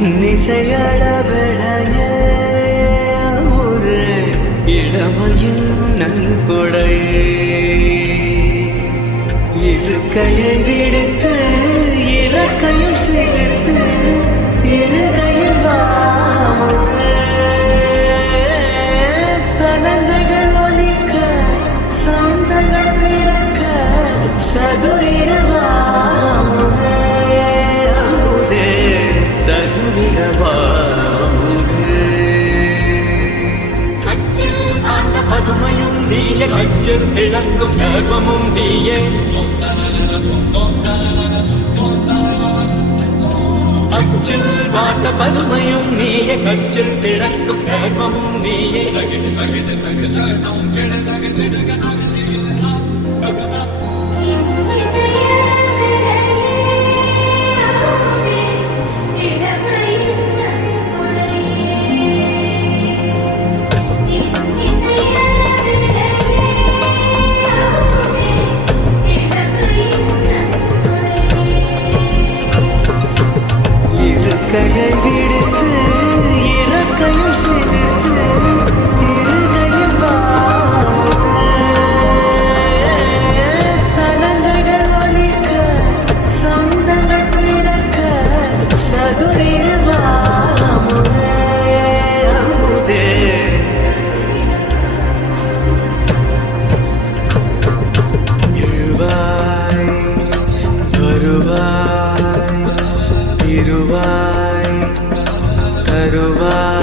இன்னிசையளவிடைய ஒரு இளமையின் நன்கொடை இருக்கையை விடுத்து நீய அச்சில் திளங்கும் கர்வமும் நீயே. அச்சில் காட்ட பதுமையும் நீயே. கச்சில் திளங்கும் கர்வமும் நீயே. feed it. வருவார்.